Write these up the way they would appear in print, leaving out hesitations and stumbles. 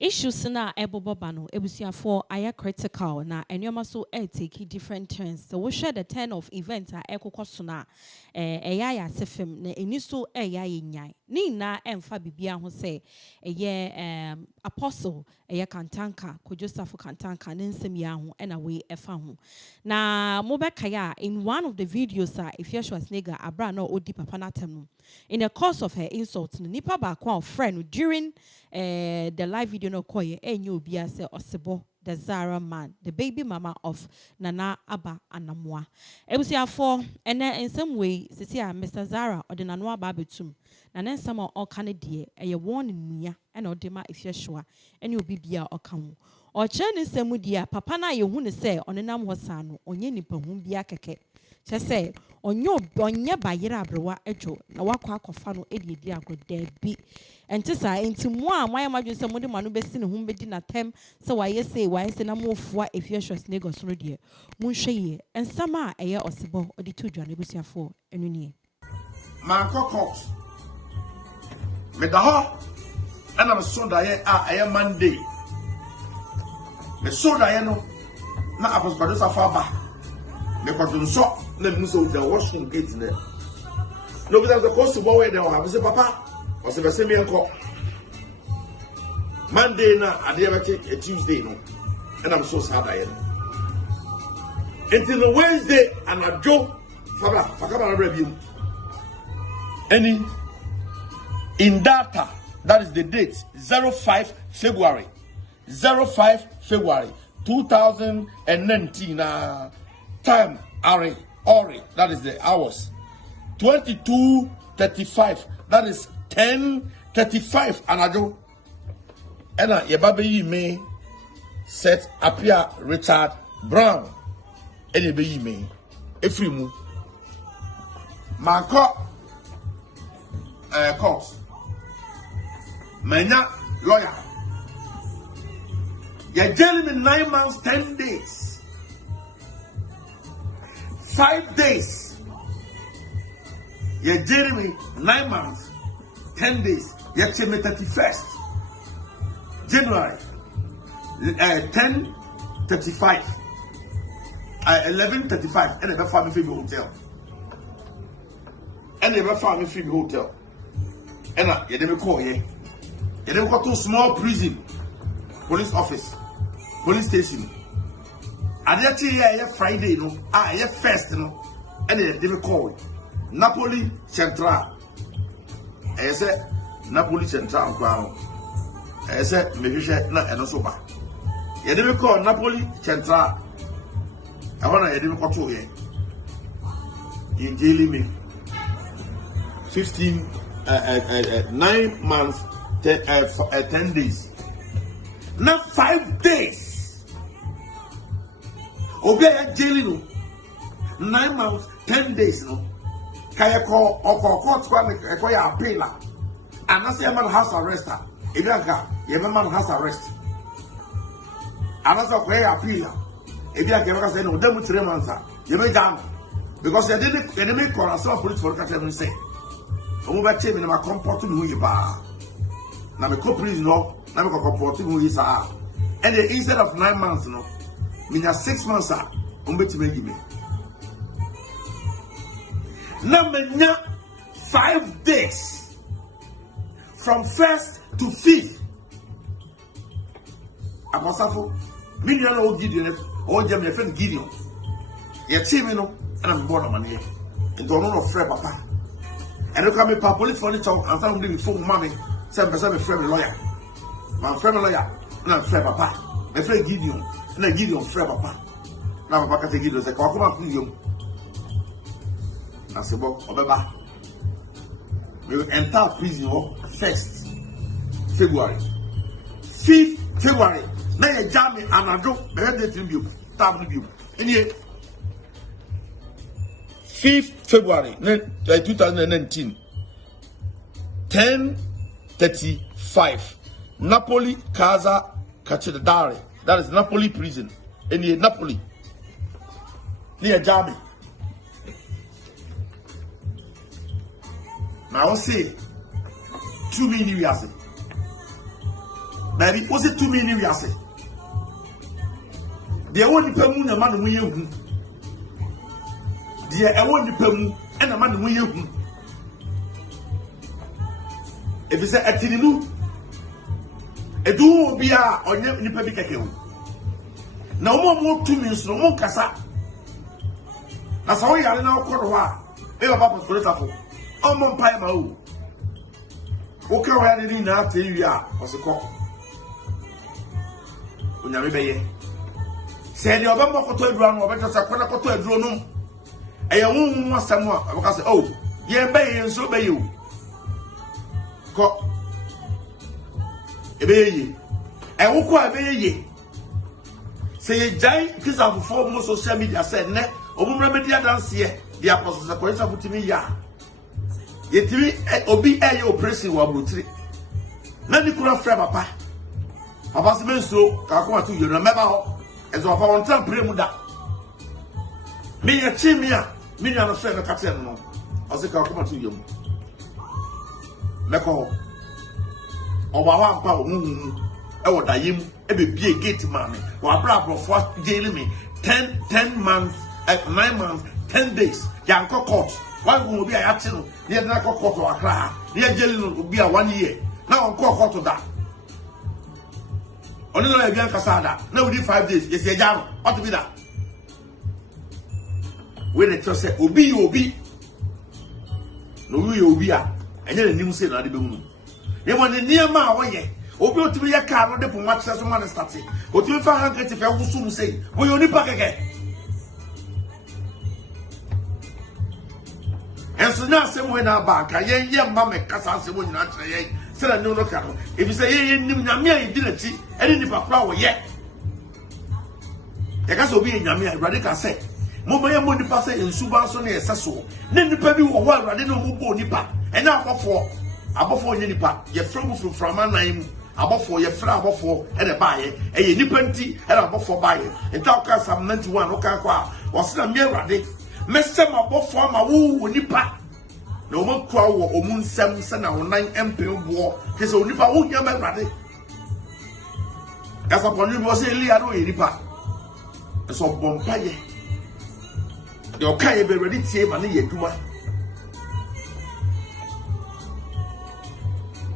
Issues na ebobobano ebusia for aya critical na enyoma so take different turns. So we share the turn of events a ekokoso na eya ya sefem na eni so eya yenyan. Ni na emfa bibia ho se eye apostle eye kantanka Joseph kantanka ne nsem ya ho na we efa ho. Na mobekaya in one of the videos if you Schwarzenegger abra na odi papa natem in the course of her insult nipa ba kwa friend during the live video no koye enyo bia se osebo the Zara man, the baby mama of Nana Aba Anamwa. Ebusiafo ene in some way sisi Mr. Zara or the Nanwa Babetum. Na then some all Canadian a warning me and odema if you're sure and you'll be bia or come. Or Chinese semudia papa na ye hune say on a nam wasano on ye nipa bia keke. She say on your bayera abrowa echo na wakwa kofano edi diago debi. And tisa into moi my imagine somebody manu besti ne hum bedi na tem so why say na mo fwa if you short nego so dear mun sheye and sama eye osibo odi to dwane busiafo enu nie man cox me da ho and am so da ye Monday me so da ye no na apostle do safa ba me ko so na mu so da washing gate ne no be that the cost bo we dey o say papa o se be se me enko Monday na ade a Tuesday no and I'm so sad I am until the Wednesday and I joke fabra pakaba na bia any in data that is the date 05 February 2019 time Ori that is the hours 22:35 that is 10:35 anajo ena ye baba yi me set appear Richard Brown ene be yi me efrimu manko court manya lawyer ye jail me 9 months 10 days 5 days ye jail me 9 months 10 days ye check me 31st January 10:35 11:35 and never found me from hotel and never found me from hotel and you never call ye you never go to small prison police office police station and that year Friday no first no and they never call Napoli Central I said Napoli Central ground I said, maybe na eno so ba. You didn't call Napoli Central. I want to you call to here. You daily me 9 months 10 days. Not 5 days. Obey daily no 9 months 10 days no. Kaya call or court kwa ya appeal. And that's the man house arrest. Ibiaka, your man has arrest. Another way appeal. Ibiaka say no, them 3 months. You may jam because you didn't make call some police for catch them say. Over team in my comfort who you bar. Now me co prison no, now me comfort who is and instead of 9 months no, me 6 months to make me. Now me 5 days from 1st to 5th. Apostle, million old Gideon, or Jimmy friend Gideon. Yet, see me no, and I'm born of money. And don't know of Fred Papa. And look at me, police for the talk, and found me full money. 7% of friend lawyer. My friend lawyer, and I'm Fred Papa. My friend Gideon, and I Gideon Fred Papa. Now, Papa can Gideon say, come up with you. I said, well, Obeba. We will enter prison 1st February. 5th February. Now you jam me and I do the tribute. Tab review. 5th February 2019. 10:35. Napoli Casa Cathedral. That is Napoli prison. In Napoli. Near Jami. Now I say 2 million years. baby, was it 2 million? We are saying the only person a man we you. The only person and a man we you. If it's a tinu, a do be a or nipa be keke. No more 2 minutes, no more kasa. That's how you are now called. Ever papa for oh, mon pie ma o. Okay, where did you not tell you are? Was a cock. When you be said your bumper for toy brown or better sakwana koto a dronum. A young was someone because oh, yeah, bay and so bay you. Cock a bay. I will quite bay ye. Say a giant kiss of 4 more social media said, net, or media dance here. The apostles are going to put me ya. Yet me obi a oppressing wabutri. Nani kura fra papa. Papa se so kakoma to you remember as of our time premuda. Me a chimia, me na friend of captain no. As a kakoma to you. Meko. Oba wa mpa e wo dayim e be bie gate man. Wa bra bro for jail me 10 months 9 months 10 days. Yanko court. Why will be a action? Near the court or a cry. Near jail will be a 1 year. Now on court to that. Only a young Casada. Now within 5 days. It's a jam. What to be that? When it just said, Obi. No, we will be a. And then the new say, not the boom. They want the near my way. Obi to be a car, not the much as one is starting. But you 500 if I will soon say, we only back again. And so now, some way now back, I am mamma Casas when you actually said a no local. If you say, you didn't see any flower yet. The gas will be in Yamia, Radical said. Mobile money passer in Suban near Sasso. Then the baby will want Radino Mubo Nipa. And now above 4 Nipa, your from a name, above 4 your flower above 4 and a buyer, and your nippenty and above 4 buyer. And talk us some 91 Okakwa was a mere radic. Mr. Above 4 my woo Nipa. No one crow or moon 7 or 9 MP war. His own Nipa won't hear my radic. As upon you was a Liado Nipa. And so Bompaye. Your kind be ready to money yet.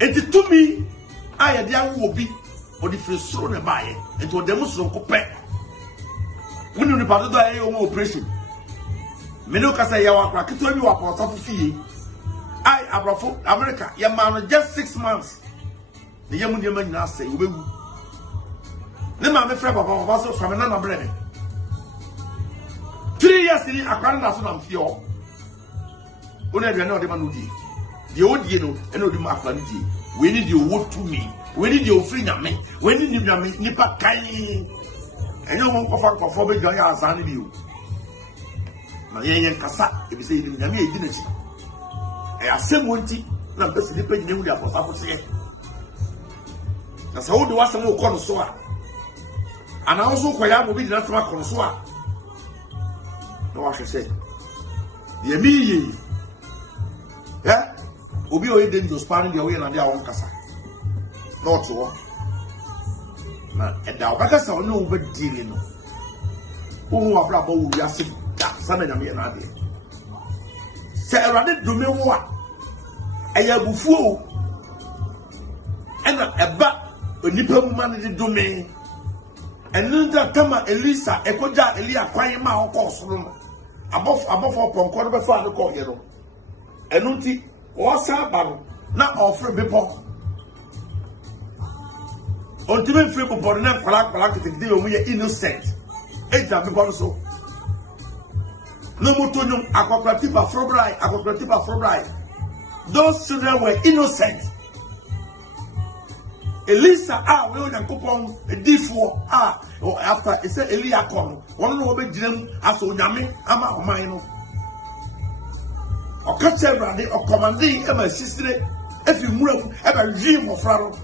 It to me, I had young will be or the first son of buy and to them so compare. When you part of the operation, Menoka say you are cracking to you upon top fee. I Abrafo America, your man just 6 months. The young woman now say, we will. The man, friend of us from another brother. 3 years in a current national fear. When I know the man who did. The old yellow and the marquality. We need your wood to me. We need your free name. We need you nipa tiny. And you won't offer for big guys and you. My young Cassa, if you say you didn't. I same one tea, not best depending on the apostle. That's how the was some more connoisseur. And also, Koya will be the national connoisseur. No, I should say. The immediate. Yeah? Obi oye den just spanning the way and their own casa. Not so. Now, and now, because I know over dealing. Who are bravo, we are sick. Some of me and I did. Sarah did do me what? A yabufu and a bat, a nipper woman did do me. And then that time, Elisa, a koja, Elia, crying my course room. Above upon quarter before the call hero. And Nunti. What's happening? Not offer people. Ultimate free people, not for to deal with innocent. It's a people so. No more to know, aquativa for bride. Those children were innocent. Elisa, we on a coupon, a D4, or after it's a Elia con. One of them as Oyame, Ama Omino. Or catch everybody or commanding my sister. If you move ever dream of Pharaoh,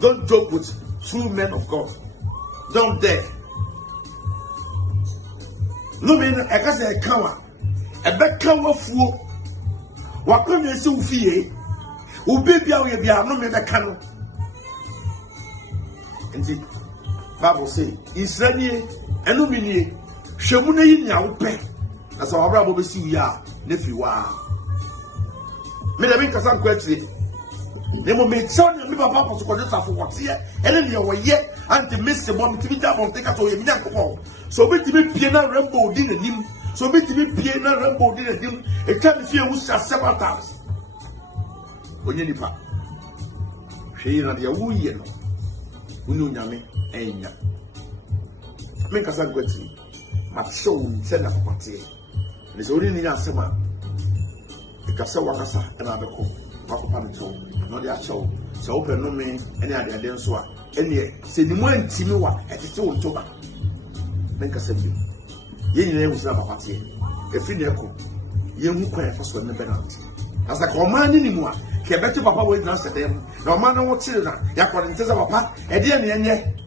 don't joke with true men of God. Don't dare. No man, I can say a cower. A back cower fool. What can you see? Who baby, I will be a no man that can. nti Bible say Israeli enumini hwemu na yi nya wo pe na sa wabra bo besi wi a na fi wa me da bin kasa kwatire nemo me tell me papa for to kodisa for what here ene ne wo ye anti miss mom tibi da bon take to ye mi akọ so be tibi pie na rainbow di na nim so be tibi pie na rainbow di na nim e tell me fear we several times onye nipa hwe na de wo ye no unu nyame enya me kasa kwatire ma show nse na kwatie ne so ri ni asema e kasa wakasa na abeko wakopa no cho no de acho so open no me ene ade nso a ene se ni mo antimi wa etete wo ntoba me kasa bi ye nyina ehu sina kwatie e fi ne ko ye hu kwa fa so ne penalty asa ko ma ni mu a ke beti papa wo na sedem na o ma na wo chire na ya kwade nteza papa e de ne enye